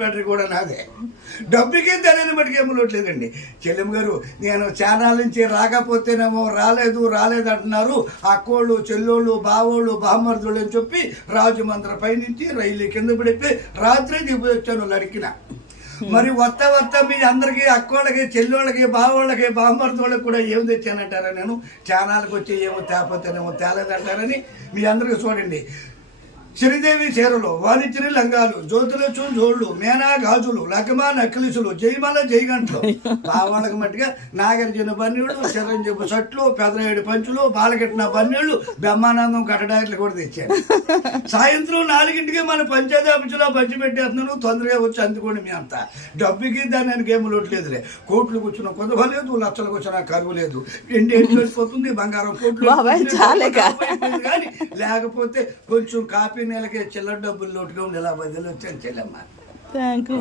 పేటరీ కూడా నాదే. డబ్బుకి తెలియని మటుకు ఏమలట్లేదండి చెల్లెమ్మ గారు నేను ఛానల్ నుంచి రాకపోతేనేమో రాలేదు రాలేదు అంటున్నారు. అక్కోళ్ళు చెల్లోళ్ళు బావోళ్ళు బామ్మర్దుళ్ళు అని చెప్పి రాజమండ్రి పైనుంచి రైలు కింద పడిపి రాత్రి దిగి వచ్చాను నడికిన మరి వత్త వత్త మీ అందరికీ అక్కోళ్ళకి చెల్లోళ్ళకి బావోళ్ళకి బామ్మర్దోళ్ళకి కూడా ఏం తెచ్చానంటారా నేను? ఛానల్కి వచ్చి ఏమో తేపోతేనేమో తేలేదంటారని మీ అందరికీ చూడండి. శ్రీదేవి చీరలు వాణిజ్య లంగాలు జ్యోతిలక్ష్మి జోళ్ళు మేనా గాజులు లకమా నక్లిసులు జయమల జయగంట్లు. బావాళ్ళకి మట్టుగా నాగార్జున బన్నీళ్ళు చిరంజీవి షట్లు పెదరాయుడు పంచులు బాలకట్న బన్నీళ్ళు బ్రహ్మానందం కట్టడాయిలు కూడా తెచ్చాను సాయంత్రం నాలుగింటికి మన పంచాయతీ ఆఫీసులో పంచి పెట్టేస్తున్నాను. తొందరగా వచ్చి అందుకోండి మీ అంతా. డబ్బుకి దాని ఏం లోట్లేదులే కోట్లు కూర్చున్న కుదవ లేదు లక్షలు కూర్చున్న కరువు లేదు. ఎండి ఎండి వెళ్ళిపోతుంది బంగారం కోట్లు లేకపోతే కొంచెం కాపీ నెలకే చిల్లర డబ్బులు లోటుగా ఉండి ఇలా బదిలీ వచ్చాను చెల్లెమ్మ. Thank you